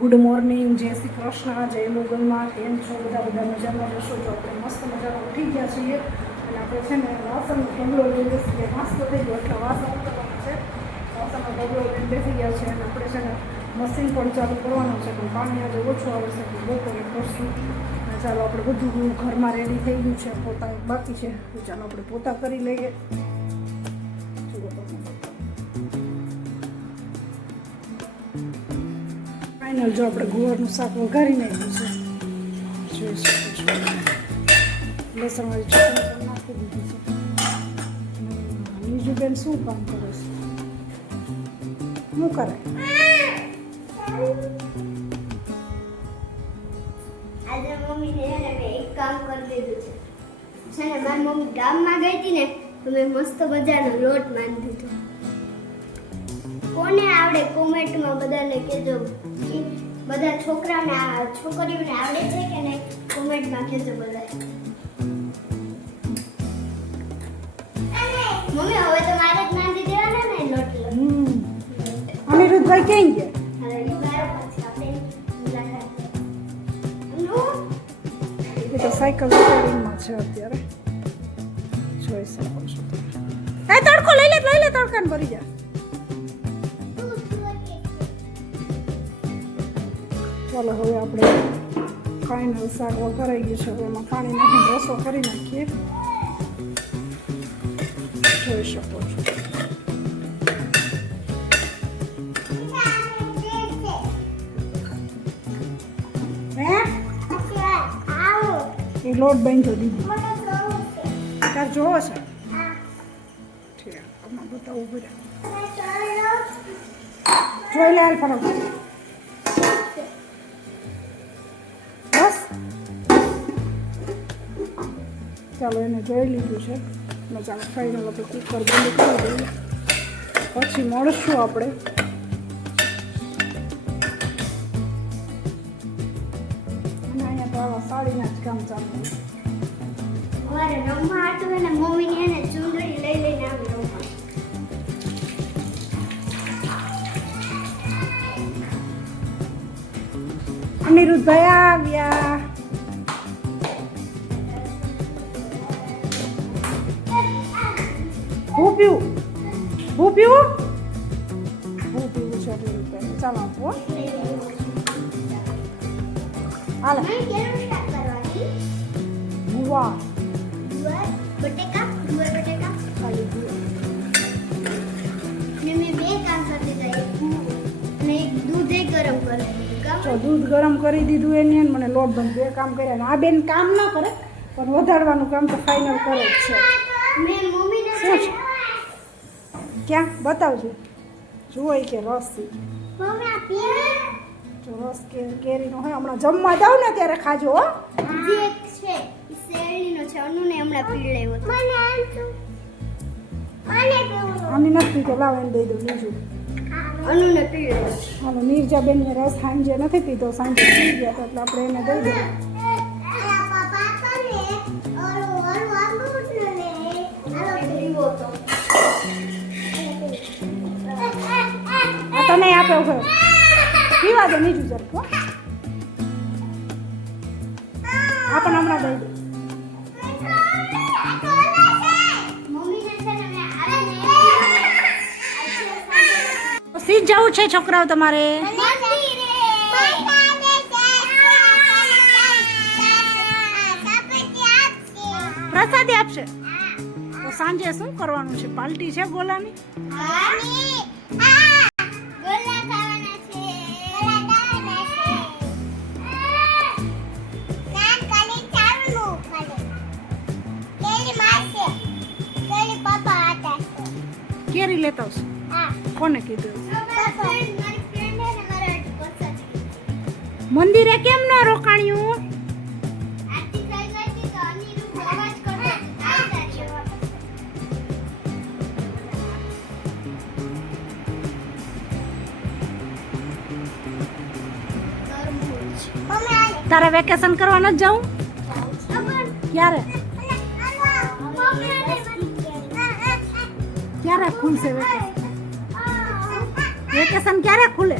Good morning, જય શ્રી કૃષ્ણ, જય મોગલમાં. કેમ છો બધા મજામાં જશો? તો આપણે મસ્ત મજામાં ઉઠી ગયા છીએ અને આપણે છે ને વાસણનો ઢગલો લઈ બેસીએ. નાસ્તો થઈ ગયો એટલે વાસણ ઉતરવાનું છે. વાસણનો ઢગલો લઈને બેસી ગયા છે અને આપણે છે ને મશીન પણ ચાલુ કરવાનું છે, પણ પાણી આજે ઓછું આવે છે તો બપોરે કરશું. ચાલો આપણે બધું ઘરમાં રેડી થઈ ગયું છે, પોતા બાકી છે તો ચાલો આપણે પોતા કરી લઈએ. ફાઇનલ જો આપણે ગુવારનું શાક વઘારી નાખ્યું છે, જોઈ શકો છો. લસણવાળી ચટણી પણ નાખી દીધી છે. નીજુબેન શું કામ કરે છે? શું કરે? આજે મમ્મીને એક કામ કરી દીધું છે ને મારી મમ્મી ગામમાં ગઈ હતી ને તો મેં મસ્ત મજાનો લોટ બાંધી દીધો. કોને આવડે કોમેન્ટમાં બધાને કહેજો. બધા છોકરીઓને આવડે છે કે નહીં કોમેન્ટમાં કહેજો બધા. મમ્મી હવે તો મારે જ બાંધી દેવાના ને લોટ. અનિરુદ્ધભાઈ ક્યાં ગયા? એ તો સાયકલ રિપેરિંગમાં છે અત્યારે, જોઈ શકો છો. તડકો લઈ લે તડકાને ભરી જાય. ચાલો હવે આપણે ફાઇનલ શાક વઘારાઈ ગયું છે. હવે એમાં પાણી નાખીને રસો કરી નાખીએ, જોઈ શકો છો. એ લોટ બાંધો દીધી તાર જોવો છે? ઠીક, હમણાં બતાવું પડે. જોઈ લે ફરક. બસ ચાલો એને જોઈ લીધું છે. ચાલો ફાઇનલ આપણે કુકર બંધ કરી દઈએ, પછી મળશું આપણે. સાડીના જ કામ ચાલુ. મારે રમવા હતું ને મમ્મીને એને ચૂંદડી લઈને આવી રમવા. અનિરુદ્ધભાઈ આવ્યા. હું પીવું છે અનિરુદ્ધભાઈ. ચાલો આપો હાલે. ગુવાર બટેકા ખાલી ને મેં બે કામ કરી દીધા. અને એક દૂધ ગરમ કરી દીધું. જો દૂધ ગરમ કરી દીધું એની મને લોટ બંધ બે કામ કર્યા ને આ બેન કામ ન કરે પણ વધારવાનું કામ તો ફાઇનલ કરે જ છે. મેં મમ્મીને શું છે? ક્યાં બતાવજો. જુઓ કે રસ છે. મમ્મી આ પીને જો રસ કેરીનો હોય. હમણાં જમવા જાવ ને ત્યારે ખાજો હો. જે એક છે ઈ શેરડીનો છે. અનુને હમણાં પીવડાવ્યો હતો. મને આની નથી પીતો, લાવ એને દઈ દઉં બીજું. અનુને પીવડાવ્યો. હાલો નીરજાબેનને રસ સાંજે નથી પીતો, સાંજે પી ગયા હતા એટલે આપણે એને દઈ દઈએ. આ તને આપે ઉભો પીવા દે નીચું જરીક હો. આ પણ હમણાં દઈ દે. સીધ જવું છે છોકરાઓ તમારે? પ્રસાદી આપશે તો સાંજે શું કરવાનું છે? પાર્ટી છે ગોલાની? કેરી લેતા આવશે? કોને કીધું? મંદિરે કેમ ન રોકાણ્યું? તારે વેકેશન કરવા નથી જવું? ક્યારે? ક્યારે ખુલશે વેકેશન? વેકેશન ક્યારે ખુલે?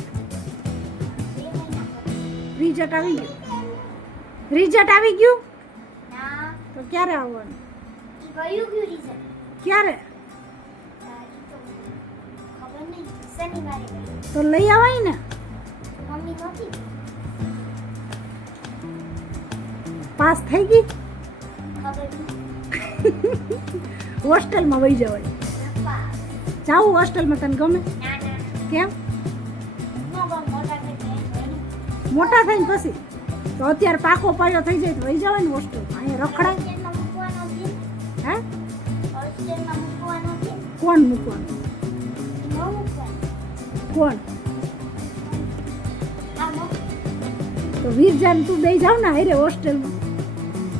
રિઝલ્ટ આવી ગયું રિઝલ્ટ આવી ગયું ના તો ક્યારે આવવાનું ઈ કયું ગયું રિઝલ્ટ ક્યારે ખબર નહીં શનિવારે ગયું. તો લઈ આવાય ને મમ્મી નહોતી પાસ થઈ ગઈ ખબર નહીં હોસ્ટેલમાં વહી જવાય પપ્પા જાવું હોસ્ટેલમાં તને ગમે ના ના કેમ નો બહુ મોટા થઈ મોટા થઈને પછી તો અત્યારે પાકો પાયો થઈ જાય તો વહી જવાય ને હોસ્ટેલમાં અહીંયા રખડાય હોસ્ટેલમાં મૂકવાનો છે હે હોસ્ટેલમાં મૂકવાનો છે કોણ મૂકવાનું ન મૂકવાનો કોણ આ મો તો વીરજાને તું દઈ જાવ ને હારે હોસ્ટેલમાં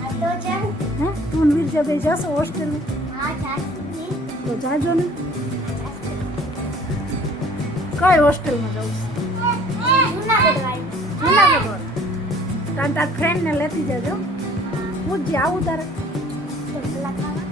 આ તો જાઉં હે તું ને વીરજા બે જશો હોસ્ટેલમાં હા જાસુજી તો જાજો ને જાસુ કઈ હોસ્ટેલમાં જવું છે જુનાગઢ વાળી જુનાગઢ વાળા તાર ફ્રેન્ડને લેતી જજો પૂછજે આવું તારે તો કલાક ખાવા